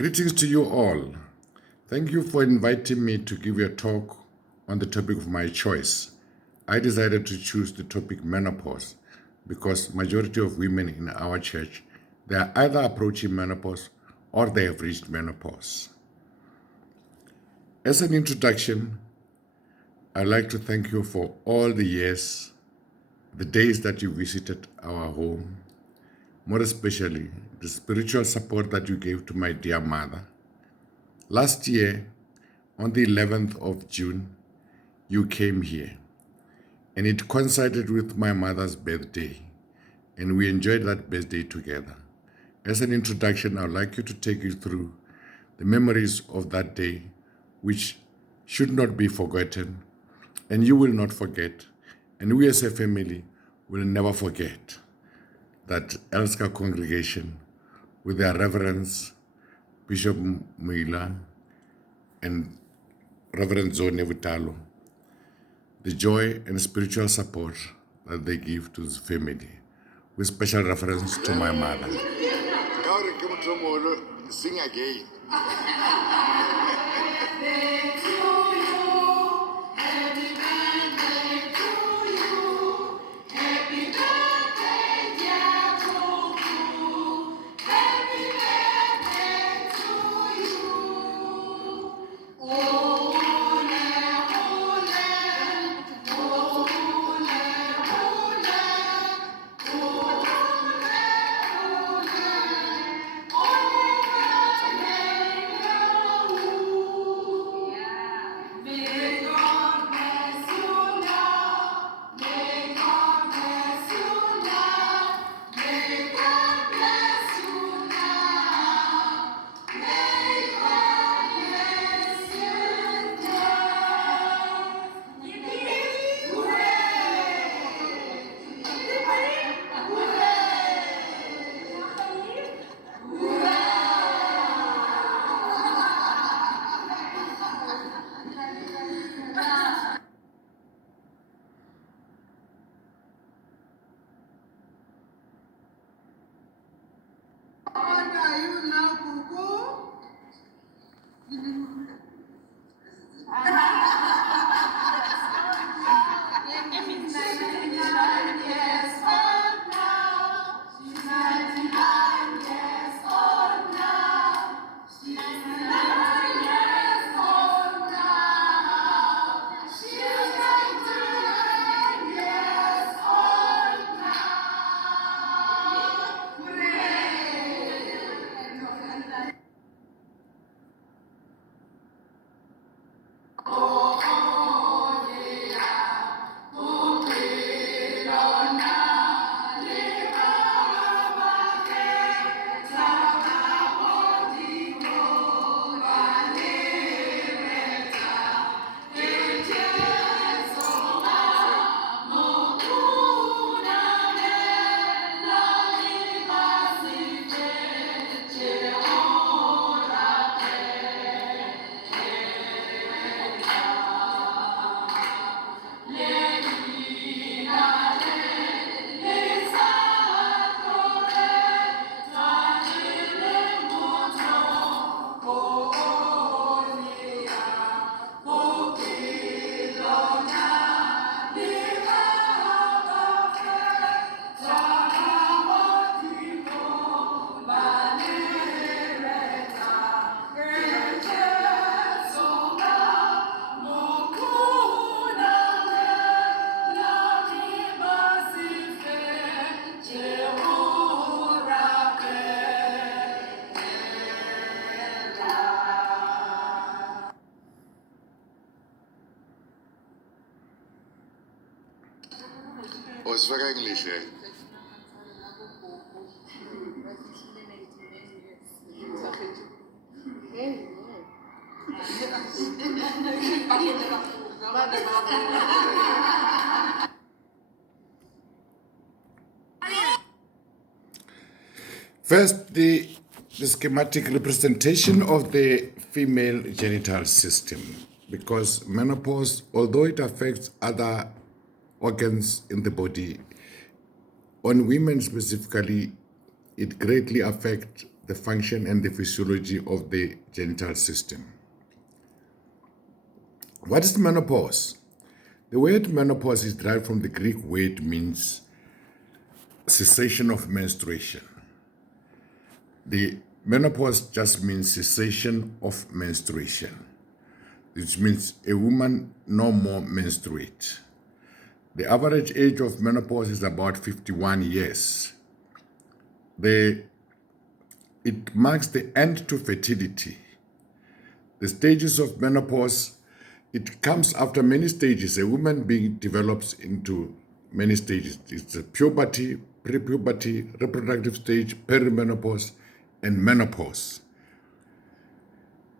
Greetings to you all. Thank you for inviting me to give you a talk on the topic of my choice. I decided to choose the topic menopause because majority of women in our church, they are either approaching menopause or they have reached menopause. As an introduction, I'd like to thank you for all the years, the days that you visited our home, more especially the spiritual support that you gave to my dear mother. Last year, on the 11th of June, you came here, and it coincided with my mother's birthday, and we enjoyed that birthday together. As an introduction, I'd like you to take you through the memories of that day, which should not be forgotten, and you will not forget, and we as a family will never forget that Elska congregation with their reverends, Bishop Muila and Reverend Zone Vutalo, the joy and spiritual support that they give to the family, with special reference to my mother. Sing again. Usifaka English eh? First, the schematic representation of the female genital system, because menopause, although it affects other organs in the body, on women specifically, it greatly affects the function and the physiology of the genital system. What is menopause? The word menopause is derived from the Greek word means cessation of menstruation. The menopause just means cessation of menstruation, which means a woman no more menstruate. The average age of menopause is about 51 years. It marks the end to fertility. The stages of menopause, it comes after many stages. A woman being develops into many stages. It's a puberty, pre-puberty, reproductive stage, perimenopause, and menopause.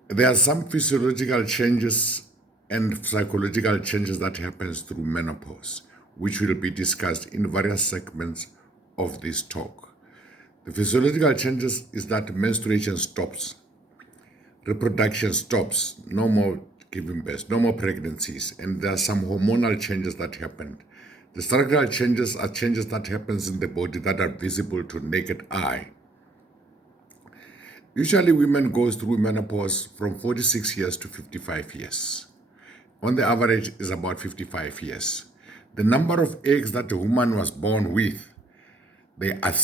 There are some physiological changes and psychological changes that happens through menopause, which will be discussed in various segments of this talk. The physiological changes is that menstruation stops, reproduction stops, no more giving birth, no more pregnancies, and there are some hormonal changes that happened. The structural changes are changes that happens in the body that are visible to naked eye. Usually women go through menopause from 46 years to 55 years. On the average is about 55 years. The number of eggs that a woman was born with, they are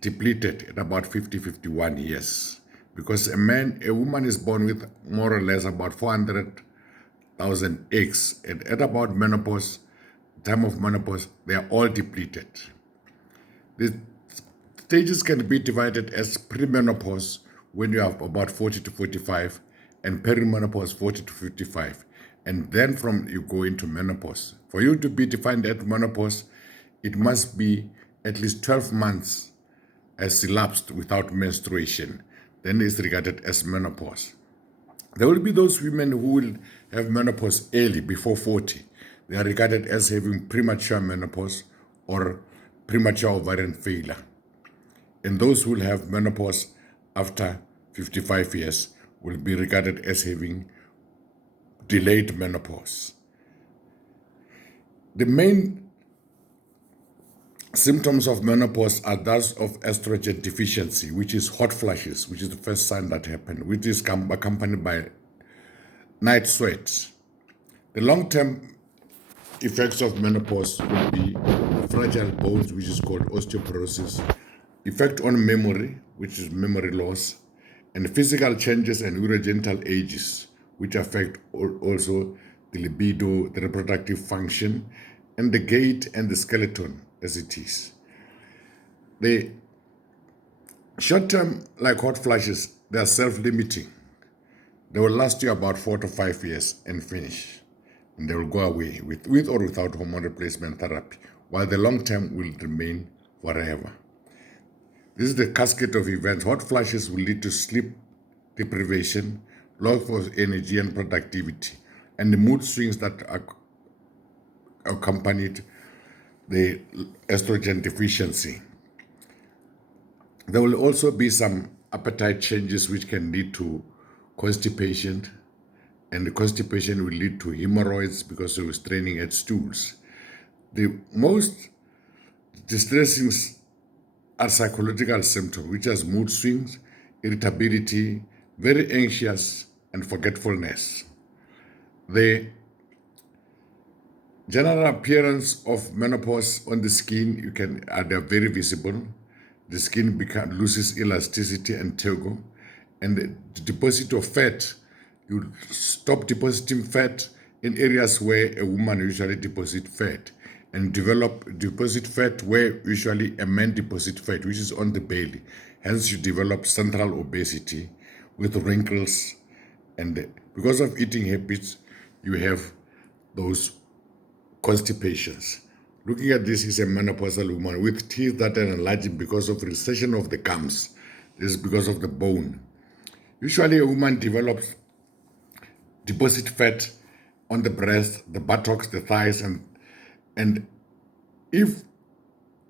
depleted at about 50, 51 years. Because a woman is born with more or less about 400,000 eggs. And at about menopause, time of menopause, they are all depleted. The stages can be divided as premenopause, when you have about 40 to 45, and perimenopause 40 to 55. And then from you go into menopause. For you to be defined at menopause, it must be at least 12 months as elapsed without menstruation. Then it's regarded as menopause. There will be those women who will have menopause early, before 40. They are regarded as having premature menopause or premature ovarian failure. And those who will have menopause after 55 years will be regarded as having delayed menopause. The main symptoms of menopause are those of estrogen deficiency, which is hot flashes, which is the first sign that happened, which is accompanied by night sweats. The long-term effects of menopause will be fragile bones, which is called osteoporosis, effect on memory, which is memory loss, and physical changes and urogenital ages, which affect also the libido, the reproductive function, and the gait and the skeleton as it is. The short-term, like hot flashes, they are self-limiting. They will last you about 4 to 5 years and finish. And they will go away with or without hormone replacement therapy, while the long-term will remain forever. This is the cascade of events. Hot flashes will lead to sleep deprivation, loss of energy and productivity, and the mood swings that accompanied the estrogen deficiency. There will also be some appetite changes which can lead to constipation, and the constipation will lead to hemorrhoids because of straining at stools. The most distressing are psychological symptoms, which are mood swings, irritability, very anxious, and forgetfulness. The general appearance of menopause on the skin, they're very visible. The skin loses elasticity and tegel, and the deposit of fat, you stop depositing fat in areas where a woman usually deposits fat, and deposit fat where usually a man deposits fat, which is on the belly. Hence, you develop central obesity with wrinkles, and because of eating habits, you have those constipations. Looking at this is a menopausal woman with teeth that are enlarging because of recession of the gums. This is because of the bone. Usually, a woman deposit fat on the breast, the buttocks, the thighs, and if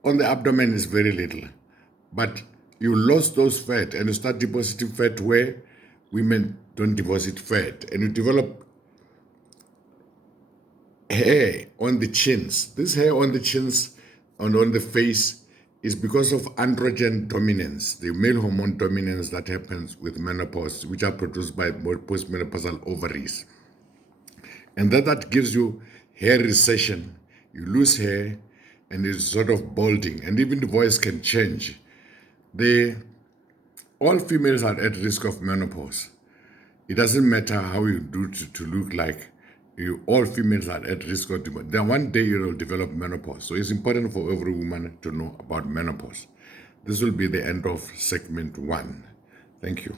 on the abdomen is very little, but you lost those fat and you start depositing fat where women don't deposit fat, and you develop hair on the chins. This hair on the chins and on the face is because of androgen dominance, the male hormone dominance that happens with menopause, which are produced by postmenopausal ovaries. And that gives you hair recession. You lose hair and it's sort of balding, and even the voice can change. They all females are at risk of menopause. It doesn't matter how you do to look like. All females are at risk of then one day you will develop menopause. So it's important for every woman to know about menopause. This will be the end of segment 1. Thank you.